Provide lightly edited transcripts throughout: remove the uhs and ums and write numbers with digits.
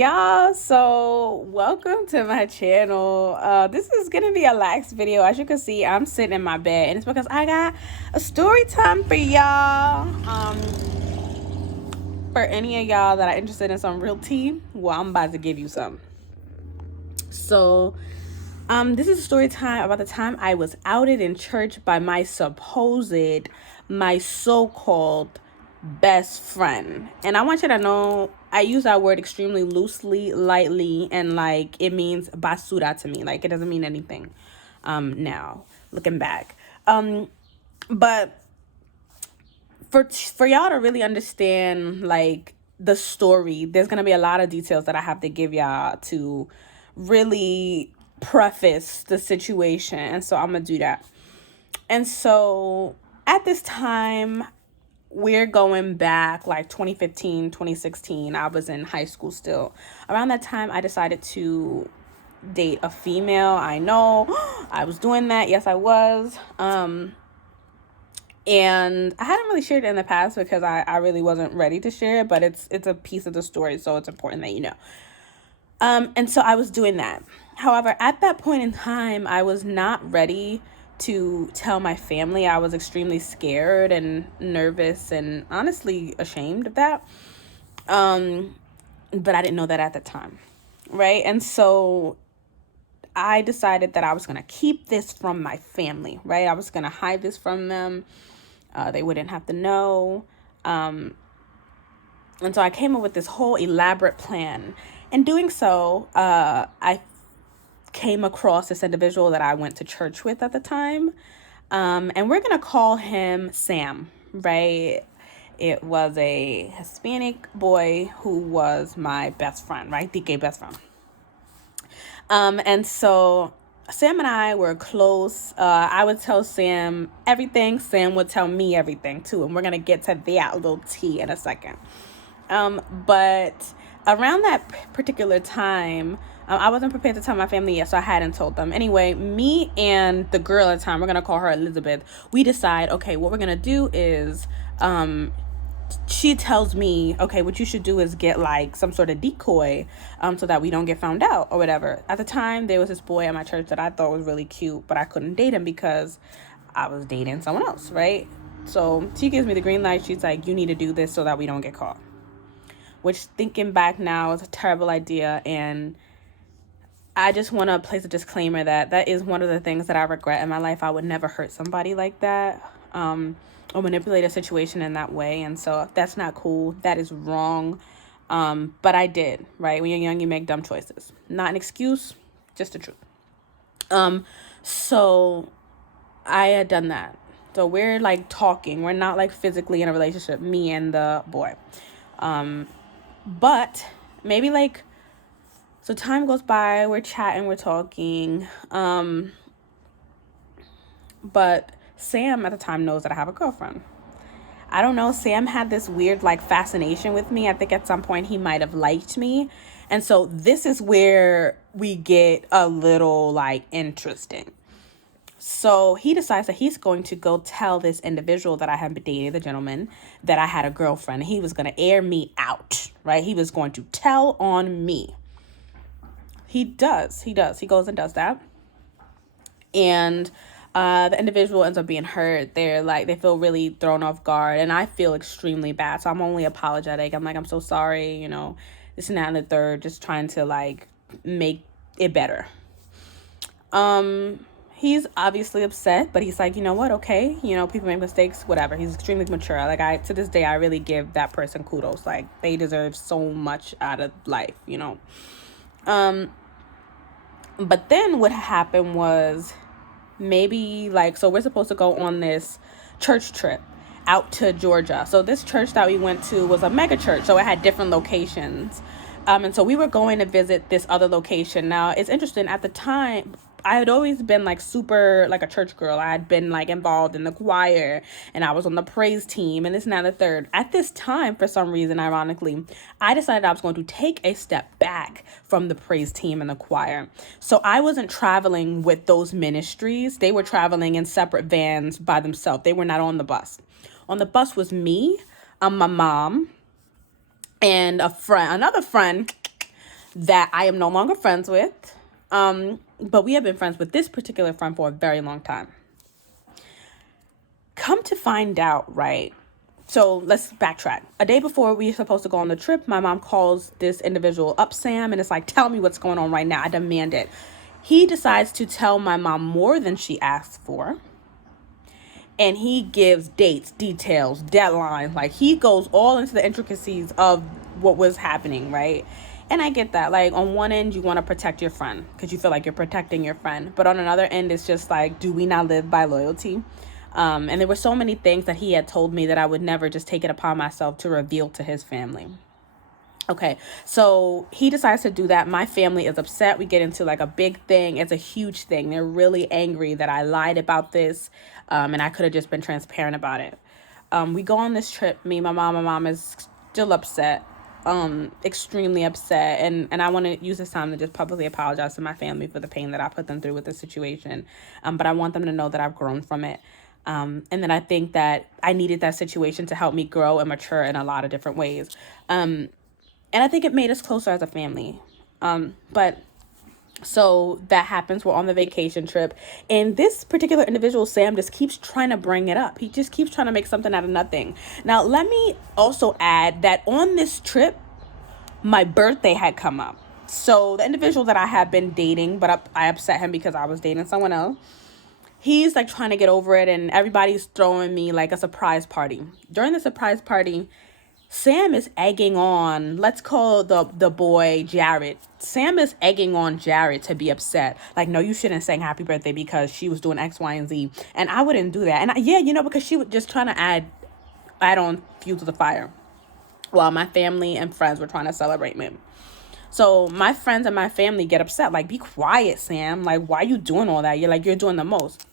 Y'all, so welcome to my channel. This is gonna be a lax video. As you can see, I'm sitting in my bed, and it's because I got a story time for y'all. For any of y'all that are interested in some real tea, well, I'm about to give you some. So, this is a story time about the time I was outed in church by my so-called best friend. And I want you to know I use that word extremely loosely, lightly, and like it means basura to me. Like it doesn't mean anything now, looking back. But for y'all to really understand like the story, there's gonna be a lot of details that I have to give y'all to really preface the situation. And so I'm gonna do that. And so at this time, we're going back like 2015, 2016. I was in high school still. Around that time, I decided to date a female. I know I was doing that. Yes, I was. And I hadn't really shared it in the past because I really wasn't ready to share it, but it's a piece of the story, so it's important that you know. And so I was doing that. However, at that point in time, I was not ready to tell my family. I was extremely scared and nervous and honestly ashamed of that. But I didn't know that at the time, right? And so I decided that I was going to keep this from my family, right? I was going to hide this from them. They wouldn't have to know. And so I came up with this whole elaborate plan. In doing so, I came across this individual that I went to church with at the time. And we're going to call him Sam, right? It was a Hispanic boy who was my best friend, right? DK best friend. And so Sam and I were close. I would tell Sam everything. Sam would tell me everything too. And we're going to get to that little tea in a second. But around that particular time, I wasn't prepared to tell my family yet, so I hadn't told them. Anyway, me and the girl at the time, we're going to call her Elizabeth, we decide, okay, what we're going to do is she tells me, okay, what you should do is get like some sort of decoy so that we don't get found out or whatever. At the time, there was this boy at my church that I thought was really cute, but I couldn't date him because I was dating someone else, right? So she gives me the green light. She's like, you need to do this so that we don't get caught. Which, thinking back now, is a terrible idea. And I just want to place a disclaimer that is one of the things that I regret in my life. I would never hurt somebody like that or manipulate a situation in that way. And so that's not cool. That is wrong. But I did, right? When you're young, you make dumb choices. Not an excuse, just the truth. So I had done that. So we're like talking. We're not like physically in a relationship, me and the boy. But maybe like, so time goes by, we're chatting, we're talking. But Sam at the time knows that I have a girlfriend. I don't know, Sam had this weird like fascination with me. I think at some point he might have liked me. And so this is where we get a little like interesting. So he decides that he's going to go tell this individual that I had been dating, the gentleman, that I had a girlfriend. He was going to air me out, right? He was going to tell on me. He does. He goes and does that. And the individual ends up being hurt. They feel really thrown off guard. And I feel extremely bad. So I'm only apologetic. I'm like, I'm so sorry, this and that and the third, just trying to like make it better. He's obviously upset, but he's like, you know what? Okay. People make mistakes, whatever. He's extremely mature. Like to this day, I really give that person kudos. Like they deserve so much out of life, But then what happened was so we're supposed to go on this church trip out to Georgia. So this church that we went to was a mega church. So it had different locations. And so we were going to visit this other location. Now it's interesting, at the time, I had always been like super like a church girl. I had been like involved in the choir and I was on the praise team and this and that and the third. At this time, for some reason, ironically, I decided I was going to take a step back from the praise team and the choir. So I wasn't traveling with those ministries. They were traveling in separate vans by themselves. They were not on the bus. On the bus was me, my mom, and another friend that I am no longer friends with. But we have been friends with this particular friend for a very long time. Come to find out, right? So let's backtrack. A day before we were supposed to go on the trip, my mom calls this individual up, Sam, and it's like, tell me what's going on right now. I demand it. He decides to tell my mom more than she asked for. And he gives dates, details, deadlines. Like, he goes all into the intricacies of what was happening, right? And I get that. Like, on one end, you want to protect your friend because you feel like you're protecting your friend. But on another end, it's just like, do we not live by loyalty? And there were so many things that he had told me that I would never just take it upon myself to reveal to his family. Okay, so he decides to do that. My family is upset. We get into like a big thing. It's a huge thing. They're really angry that I lied about this, and I could have just been transparent about it. We go on this trip. Me, my mom is still upset, extremely upset. And I want to use this time to just publicly apologize to my family for the pain that I put them through with this situation. But I want them to know that I've grown from it. And then I think that I needed that situation to help me grow and mature in a lot of different ways. And I think it made us closer as a family. But so that happens. We're on the vacation trip. And this particular individual, Sam, just keeps trying to bring it up. He just keeps trying to make something out of nothing. Now, let me also add that on this trip, my birthday had come up. So the individual that I had been dating, but I upset him because I was dating someone else. He's like trying to get over it. And everybody's throwing me like a surprise party. During the surprise party, Sam is egging on, let's call the boy Jared. Sam is egging on Jared to be upset. Like, no, you shouldn't sing happy birthday because she was doing X, Y, and Z. And I wouldn't do that. And because she was just trying to add on fuel to the fire while my family and friends were trying to celebrate me. So my friends and my family get upset. Like, be quiet, Sam. Like, why are you doing all that? You're doing the most.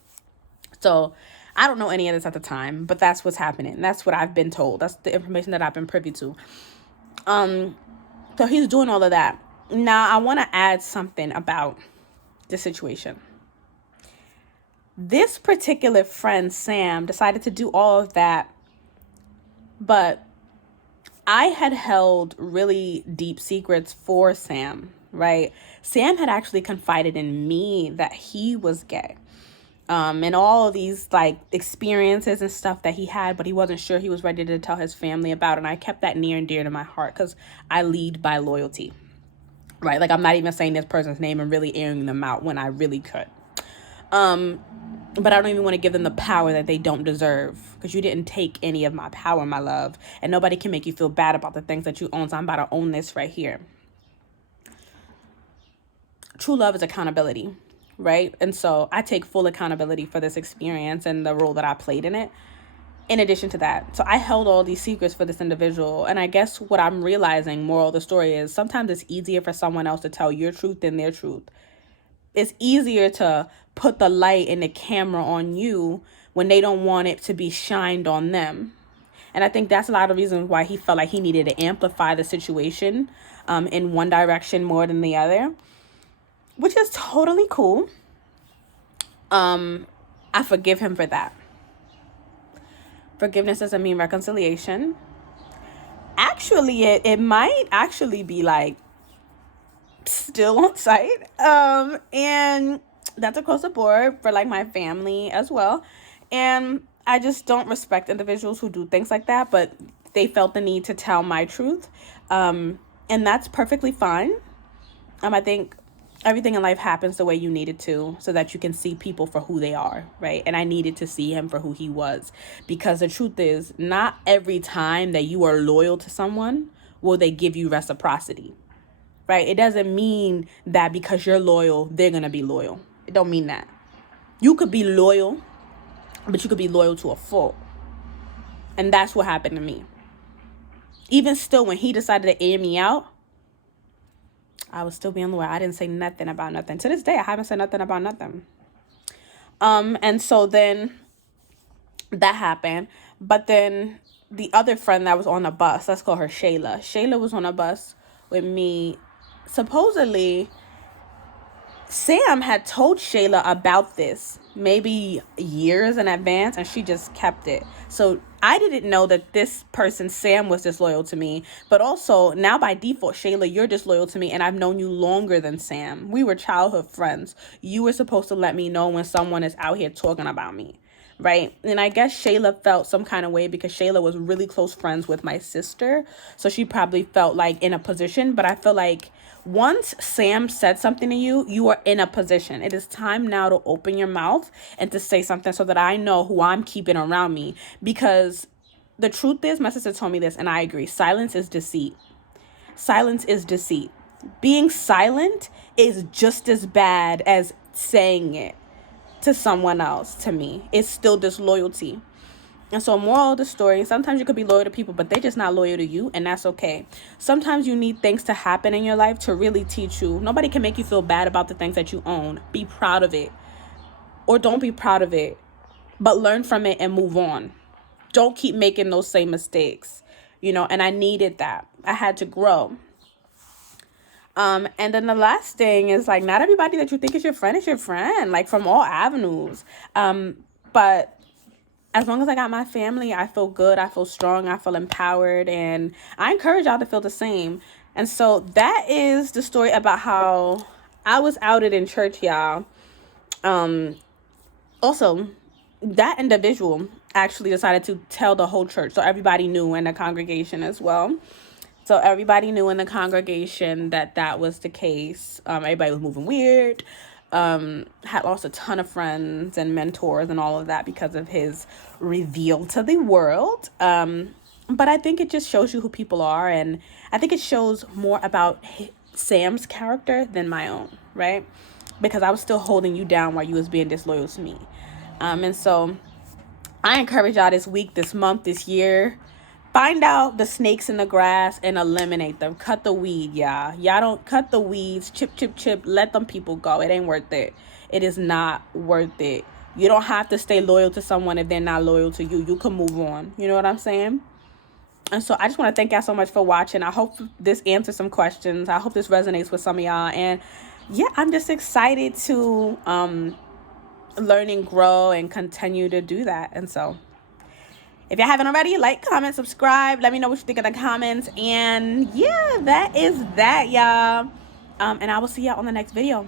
So I don't know any of this at the time, but that's what's happening. That's what I've been told. That's the information that I've been privy to. So he's doing all of that. Now, I want to add something about the situation. This particular friend, Sam, decided to do all of that, but I had held really deep secrets for Sam, right? Sam had actually confided in me that he was gay. And all of these like experiences and stuff that he had, but he wasn't sure he was ready to tell his family about. And I kept that near and dear to my heart because I lead by loyalty, right? Like, I'm not even saying this person's name and really airing them out when I really could. But I don't even want to give them the power that they don't deserve because you didn't take any of my power, my love. And nobody can make you feel bad about the things that you own. So I'm about to own this right here. True love is accountability. Right? And so I take full accountability for this experience and the role that I played in it. In addition to that, so I held all these secrets for this individual. And I guess what I'm realizing, moral of the story, is sometimes it's easier for someone else to tell your truth than their truth. It's easier to put the light and the camera on you when they don't want it to be shined on them. And I think that's a lot of reasons why he felt like he needed to amplify the situation in one direction more than the other, which is totally cool. I forgive him for that. Forgiveness doesn't mean reconciliation. Actually, it might actually be like still on site. And that's across the board for like my family as well. And I just don't respect individuals who do things like that, but they felt the need to tell my truth. And that's perfectly fine. I think everything in life happens the way you need it to so that you can see people for who they are, right? And I needed to see him for who he was, because the truth is, not every time that you are loyal to someone will they give you reciprocity, right? It doesn't mean that because you're loyal, they're going to be loyal. It don't mean that. You could be loyal, but you could be loyal to a fault. And that's what happened to me. Even still, when he decided to air me out, I was still being loyal. I didn't say nothing about nothing. To this day, I haven't said nothing about nothing. And so then that happened. But then the other friend that was on the bus, let's call her Shayla. Shayla was on a bus with me. Supposedly, Sam had told Shayla about this maybe years in advance, and she just kept it. So I didn't know that this person, Sam, was disloyal to me. But also, now by default, Shayla, you're disloyal to me, and I've known you longer than Sam. We were childhood friends. You were supposed to let me know when someone is out here talking about me, right? And I guess Shayla felt some kind of way because Shayla was really close friends with my sister. So she probably felt like in a position. But I feel like once Sam said something to you, you are in a position. It is time now to open your mouth and to say something so that I know who I'm keeping around me. Because the truth is, my sister told me this, and I agree. Silence is deceit. Silence is deceit. Being silent is just as bad as saying it to someone else. To me, it's still disloyalty. And so, moral of the story, sometimes you could be loyal to people, but they're just not loyal to you, and that's okay. Sometimes you need things to happen in your life to really teach you. Nobody can make you feel bad about the things that you own. Be proud of it. Or don't be proud of it, but learn from it and move on. Don't keep making those same mistakes, and I needed that. I had to grow. And then the last thing is, like, not everybody that you think is your friend, like, from all avenues. But as long as I got my family, I feel good, I feel strong, I feel empowered, and I encourage y'all to feel the same. And so that is the story about how I was outed in church, y'all. Also, that individual actually decided to tell the whole church, so everybody knew in the congregation as well. So everybody knew in the congregation that was the case. Everybody was moving weird. Had lost a ton of friends and mentors and all of that because of his reveal to the world. But I think it just shows you who people are, and I think it shows more about Sam's character than my own, right? Because I was still holding you down while you was being disloyal to me. And so I encourage y'all this week, this month, this year, find out the snakes in the grass and eliminate them. Cut the weed, y'all. Y'all don't cut the weeds. Chip, chip, chip. Let them people go. It ain't worth it. It is not worth it. You don't have to stay loyal to someone if they're not loyal to you. You can move on. You know what I'm saying? And so I just want to thank y'all so much for watching. I hope this answers some questions. I hope this resonates with some of y'all. And yeah, I'm just excited to learn and grow and continue to do that. And so if y'all haven't already, like, comment, subscribe. Let me know what you think in the comments. And yeah, that is that, y'all. And I will see y'all on the next video.